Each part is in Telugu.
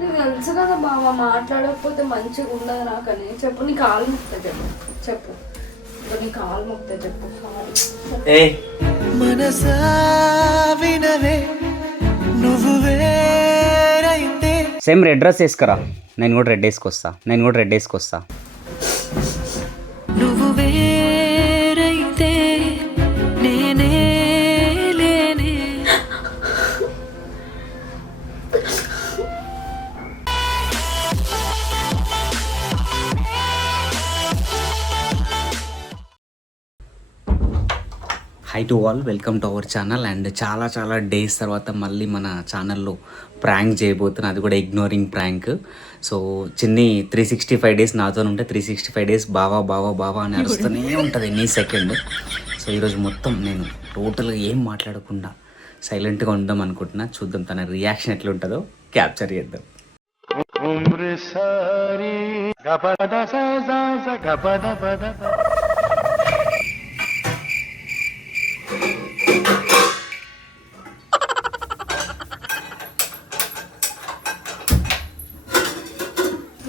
నీకు తెలుసు కదా బావ, మాట్లాడకపోతే మంచిగా ఉండదు నాకని. చెప్పు, నీ కాలు ముక్తా చెప్పు, చెప్పు నీ కాలు ముక్తా చెప్పు. మనసా వినవే నువ్వు వేరైతే. సేమ్ రెడ్ డ్రెస్ వేసుకురా, నేను కూడా రెడ్ వేసుకొస్తా. నువ్వు వేరైతే నేనే లేనే. High to all, welcome to our channel. And చాలా డేస్ తర్వాత మళ్ళీ మన ఛానల్లో ప్రాంక్ చేయబోతున్నా, అది కూడా ఇగ్నోరింగ్ ప్రాంక్. సో చిన్ని 365 డేస్ నాతో ఉంటే 365 డేస్ బావా అని అరుస్తూనే ఉంటుంది ఎనీ సెకండ్. సో ఈరోజు మొత్తం నేను టోటల్గా ఏం మాట్లాడకుండా సైలెంట్గా ఉందాం అనుకుంటున్నా. చూద్దాం తన రియాక్షన్ ఎట్లా ఉంటుందో క్యాప్చర్ చేద్దాం.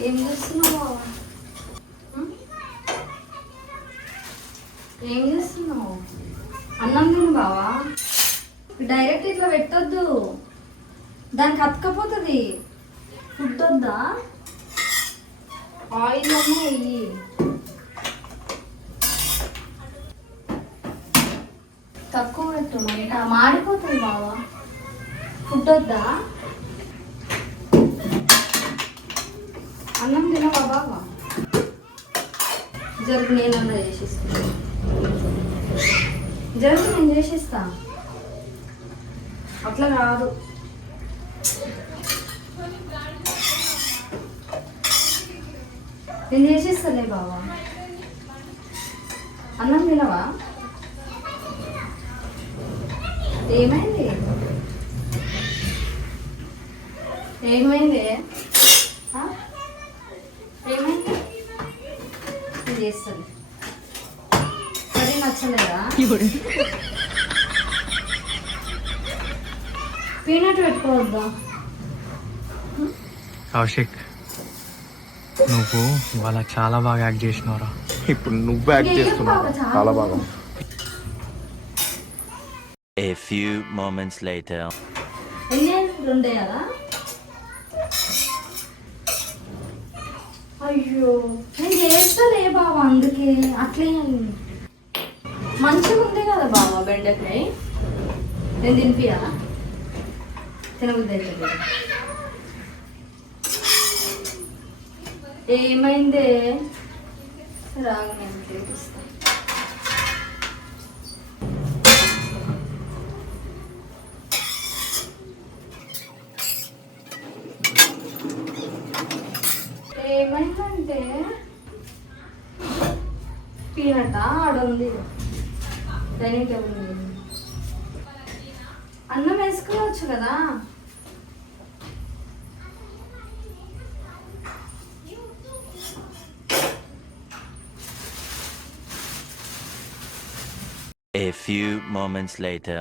ఏం చేస్తున్నావు? ఏం చేస్తున్నావు? అన్నం తిను బావా. డైరెక్ట్ ఇట్లా పెట్టొద్దు, దానికి అతకపోతుంది. ఫుడ్ వద్దా? ఆయిల్ అన్నీ వెయ్యి. తక్కువ పెట్టు, మంట మాడిపోతుంది బావా. ఫుడ్ వద్దా? అన్నం తినవా బావా? జరుగు, నేనన్నా చేసిస్తా. జరుగు, నేను చేసిస్తా. అట్లా కాదు, నేను చేసిస్తాలే బావా. అన్నం తినవా? ఏమైంది? ఏమైంది? ఏమైంది? నేను చేస్తాను. సరే, నచ్చలేదా? పీనట్ పెట్టుకోవద్దా? కౌశిక్, నువ్వు ఇవాళ చాలా బాగా యాక్ట్ చేసినావురా. ఇప్పుడు నువ్వు యాక్ట్ చేస్తున్నావు చాలా బాగా. A few moments later. ఎన్ని రెండే కదా? అయ్యో, నేను చేస్తాలే బావా. అందుకే అట్లే మంచిగా ఉంది కదా బావా బెండకాయ. నేను తినిపియా? తినబుద్ధి అవుతుంది. ఏమైందే? రాగా నేను తినిపిస్తా. ఏమైందంటే పీనట ఆడుంది డైనింగ్ టేబుల్ మీద. అన్నం వేసుకోవచ్చు కదా? A few moments later.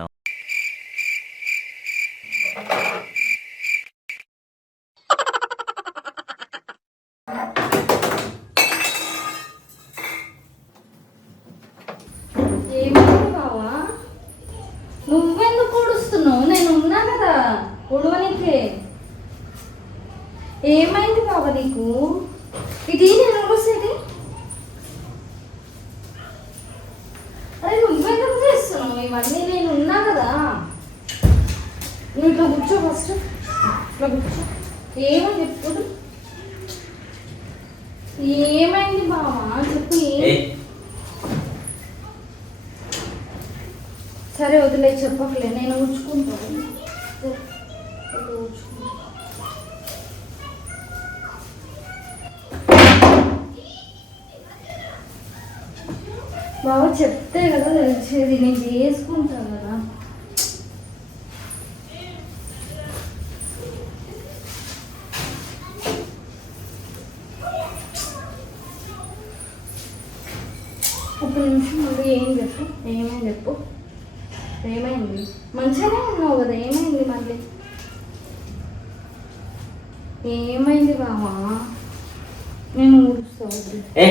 ఏమైంది బావా? నువ్వెందుకు ఊడుస్తున్నావు? నేను ఉన్నా కదా ఉడవనికి. ఏమైంది బావా నీకు? ఇది నేను ఊసేది. అరే నువ్వెందుకు చేస్తున్నావు ఇవన్నీ? నేను ఉన్నా కదా. నువ్వు ఇట్లా కూర్చో, ఫస్ట్ ఇట్లా కూర్చో. ఏమని చెప్పుడు? ఏమైంది బావా చెప్పు. సరే వదిలే, చెప్పకలే, నేను ఊడ్చుకుంటాను. బావ చెప్తే కదా తెలిసేది, నేను చేసుకుంటాను కదా. ఒక నిమిషం మళ్ళీ ఏం చెప్పు. ఏమైంది చెప్పు. ఏమైంది? మంచిగానే ఉన్నావు కదా, ఏమైంది మళ్ళీ? ఏమైంది బావా? నేను ఊడుస్తాను. ఏ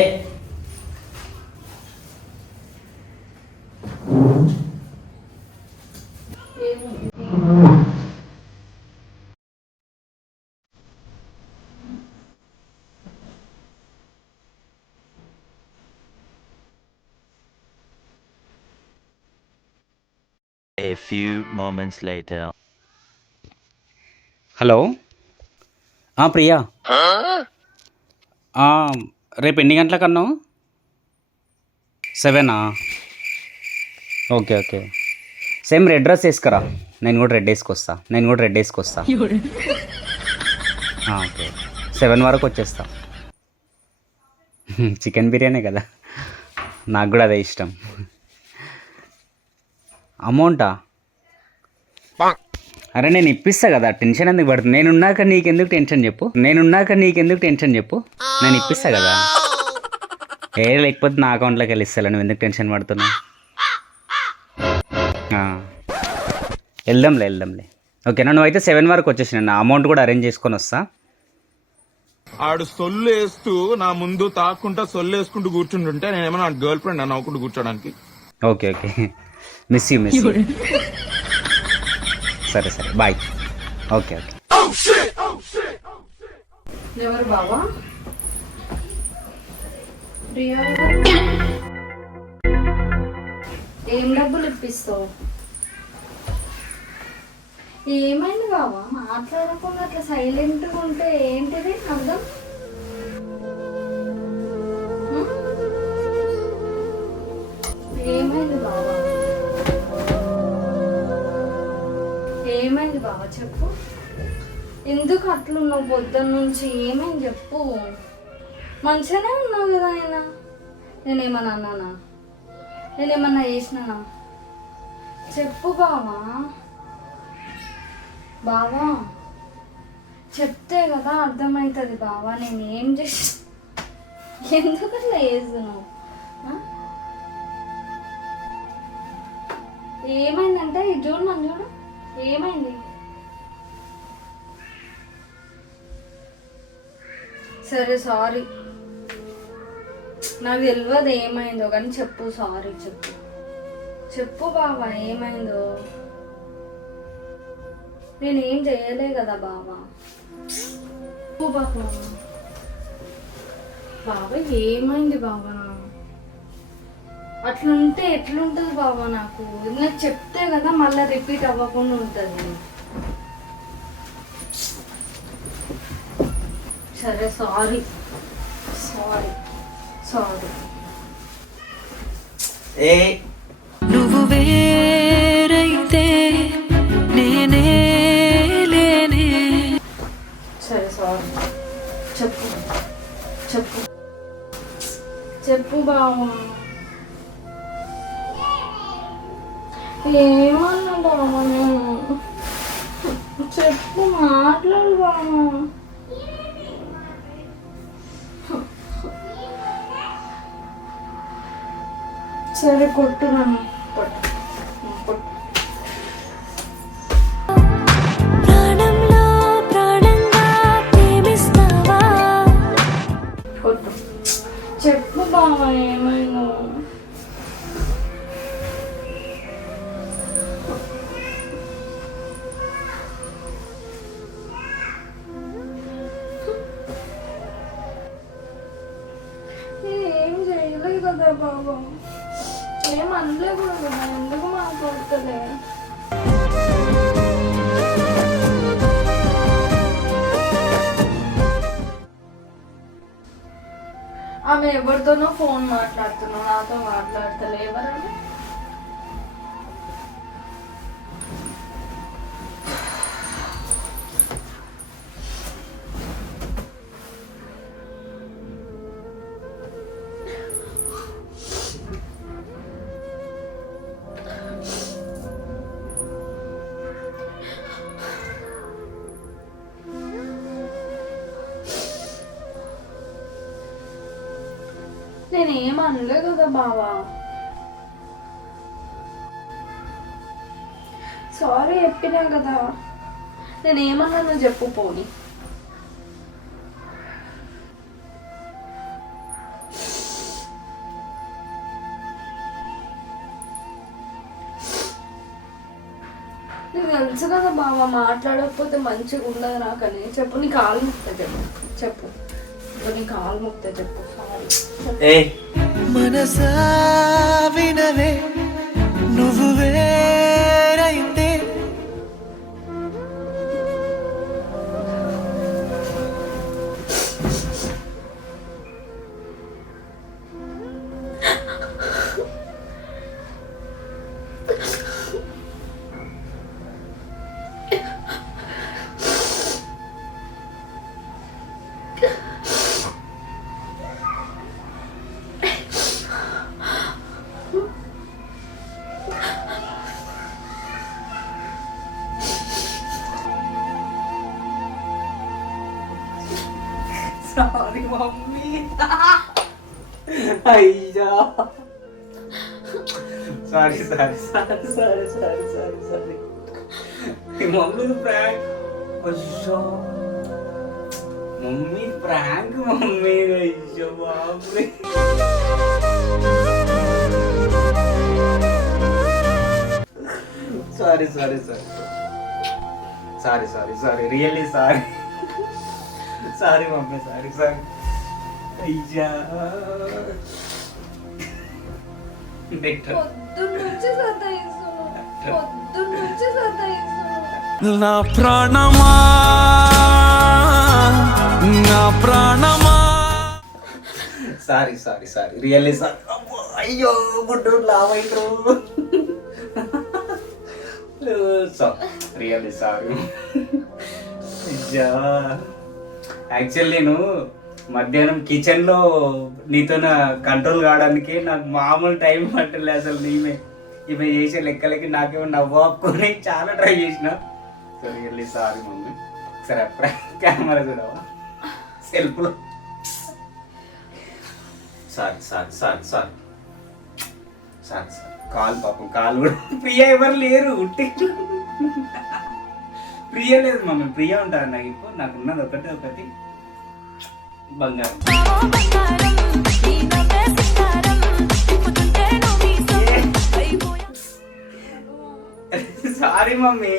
A few moments later. Hello Priya, రేపు ఎన్ని గంటలకు అన్నావు? 7? Okay okay. Same red dress వేసుకురా, నేను కూడా రెడ్ వేసుకొస్తా. ఓకే, 7 వరకు వచ్చేస్తా. చికెన్ బిర్యానీ కదా, నాకు కూడా అదే ఇష్టం. అమౌంటా? అరే నేను ఇప్పిస్తా కదా, టెన్షన్ ఎందుకు పడుతుంది? నేనున్నాక నీకెందుకు టెన్షన్ చెప్పు, నేను ఇప్పిస్తా కదా. లేకపోతే నా అకౌంట్లోకి వెళ్ళి ఇస్తా, నువ్వు ఎందుకు టెన్షన్ పడుతున్నావు? వెళ్దాంలే. ఓకేనా, నువ్వైతే 7 వరకు వచ్చేసిన, నా అమౌంట్ కూడా అరేంజ్ చేసుకొని వస్తా. ఆడు సొల్లు వేస్తూ నా ముందు తాక్కుంటా సొల్లు వేసుకుంటూ కూర్చుంటుంటే నేనేమన్నా గర్ల్ ఫ్రెండ్ నవ్వుకుంటూ కూర్చోడానికి. Okay miss you. సరే బాయ్. ఓకే. ఎవరు బావా? ప్రియా, ఏం డబ్బులు ఇప్పిస్తావు? ఏమైంది బావా? మాట్లాడకుండా అట్లా సైలెంట్గా ఉంటే ఏంటిది అర్థం? ఏమైంది బావా చెప్పు. ఎందుకు అట్లున్నావు పొద్దున్న నుంచి? ఏమైంది చెప్పు. మంచిగానే ఉన్నావు కదా ఆయన. నేనేమన్నా అన్నానా? నేనేమన్నా చేసినానా? చెప్పు బావా. చెప్తే కదా అర్థమవుతుంది బావా. నేను ఏం చేసి ఎందుకు అట్లా చేస్తున్నావు? ఏమైందంటే ఇది చూడు, నన్ను చూడు. ఏమైంది? సరే సారీ, నాకు తెలియదు ఏమైందో కానీ చెప్పు. సారీ చెప్పు బావా, ఏమైందో? నేనేం చేయలే కదా బావా. బావా ఏమైంది బావా? అట్లుంటే ఎట్లుంటుంది బావా? నాకు చెప్తే కదా మళ్ళీ రిపీట్ అవ్వకుండా ఉంటుంది. సరే సారీ. నువ్వు వేరైతే నేనే లేనే. సరే సారీ. చెప్పు బావా. ఏమన్నా బావా? నేను చెప్పు, మాట్లాడు బావా. సరే కొట్టు నన్ను, కొట్టు. ప్రాణంలో ప్రాణంగా ప్రేమిస్తావా? కొట్టు. చెప్పు బావా, ఏమైనా? ఏం చేయలేదు కదా బాబా, ఏం అనలే కూడా కదా. ఎందుకు మాట్లాడతలే? ఆమె ఎవరితోనో ఫోన్ మాట్లాడుతున్నావు, నాతో మాట్లాడతలే. ఎవరన్నా? నేనేం అనలే కదా బావా. సారీ చెప్పినా కదా. నేనేమన్నా నువ్వు చెప్పు పోని. తెలుసు కదా బావ, మాట్లాడకపోతే మంచిగా ఉండదు నాకని. చెప్పు, నీ కాలు ముక్తా చెప్పు. చెప్పు, నీ కాలు ముక్తా చెప్పు. ఏ మనసా వినవే నువ్వు వేరైతే సారీ మమ్మీ. అయ్యా sorry sorry sorry sorry sorry sorry sorry mummy prank. అయ్యో మమ్మీ ప్రాంక్ మమ్మీ. అయ్యో బాబు. Sorry sorry sorry sorry sorry sorry really sorry. Sorry mummy sorry sorry. అయ్యా పొద్దున్నుంచి సతాయిస్తున్నావు, పొద్దున్నుంచి సతాయిస్తున్నావు. నా ప్రాణమా నా ప్రాణమా. Sorry sorry sorry really sorry. అయ్యో గుడ్డు లావైట్రు. Really sorry. యాక్చువల్ నేను మధ్యాహ్నం కిచెన్లో నీతో కంట్రోల్ కావడానికి నాకు మామూలు టైం పట్టలే అసలు. ఈమె చేసే లెక్కలకి నాకేమో నవ్వు ఆపుకొని చాలా ట్రై చేసిన. So really sorry mummy. సరే కెమెరా చూడవా సెల్ఫ్లో. Sorry sorry sorry sorry sorry sorry. Call పాపం కాల్ కూడా ప్రియ ఎవరు లేరు. ఉట్టి ప్రియ లేదు మమ్మీ, ప్రియ ఉంటారు నాకు. ఇప్పుడు నాకు ఉన్నది ఒకటి ఒకటి బంగారం. Sorry mummy,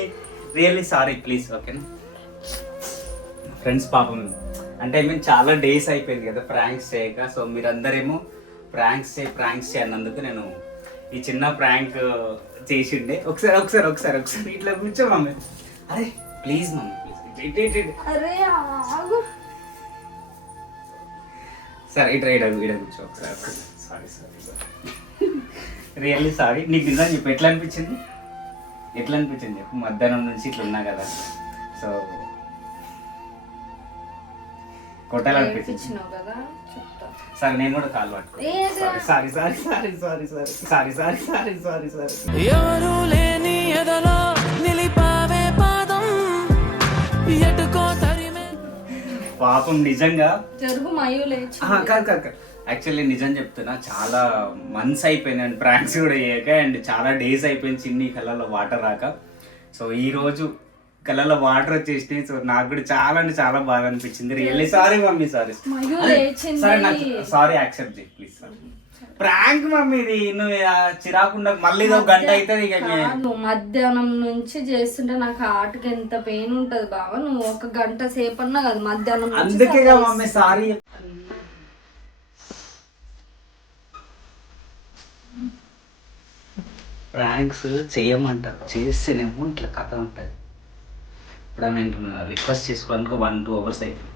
really sorry please. ఓకేనా ఫ్రెండ్స్, పాపం అంటే మేము చాలా డేస్ అయిపోయింది కదా ప్రాంక్స్ చేయక. సో మీరందరేమో ప్రాంక్స్ చేయి అన్నందుకు నేను ఈ చిన్న ప్రాంక్ చేసిండే. ఒకసారి ఒకసారి ఒకసారి ఒకసారి ఇట్లా కూర్చో మమ్మీ. అరే ప్లీజ్ మమ్మీ ప్లీజ్. అరే ఆగు. సరే ఇట కూర్చో ఒకసారి. Sorry sorry really sorry. నీకు నిజం చెప్పు, ఎట్లా అనిపించింది చెప్పు. మధ్యాహ్నం నుంచి ఇట్లా ఉన్నా కదా, సో కొట్టాలనిపించింది కదా. చెప్తా. సరే నేను కూడా కాల్ పట్టుకో. Sorry sorry sorry sorry sorry sorry sorry sorry sorry sorry. ఎవరు లేని ఎదలో నిలిపావే పాదం ఎటుకో తరిమే. పాపం నిజంగా జరుగు మయూ లేచి. కాదు యాక్చువల్లీ నిజం చెప్తున్నా, చాలా మంత్స్ అయిపోయింది అండ్ ప్రాంక్స్ కూడా చేయక, అండ్ చాలా డేస్ అయిపోయింది చిన్ని కళ్ళలో వాటర్ రాక. సో ఈ రోజు కళ్ళలో వాటర్ వచ్చేసినాయి. సో నాకు కూడా చాలా అంటే చాలా బాగా అనిపించింది. Really sorry mummy. సారీ సరే నాకు సారీ యాక్సెప్ట్ చేయి ప్లీజ్. ప్రాంక్ మమ్మీ ఇది. నువ్వు చిరాకుండా మళ్ళీ ఒక గంట అవుతుంది. ఇక నువ్వు మధ్యాహ్నం నుంచి చేస్తుంటే నాకు హార్ట్కి ఎంత పెయిన్ ఉంటది బావ. నువ్వు ఒక గంట సేపు అన్నా కదా మధ్యాహ్నం. అందుకే మమ్మీ సారీ. ప్రాంక్స్ చేయమంటారు, చేస్తేనేమో ఇట్లా కథ ఉంటుంది. ఇప్పుడు నేను రిక్వెస్ట్ చేసుకోవడానికి 1-2 hours అవుతుంది.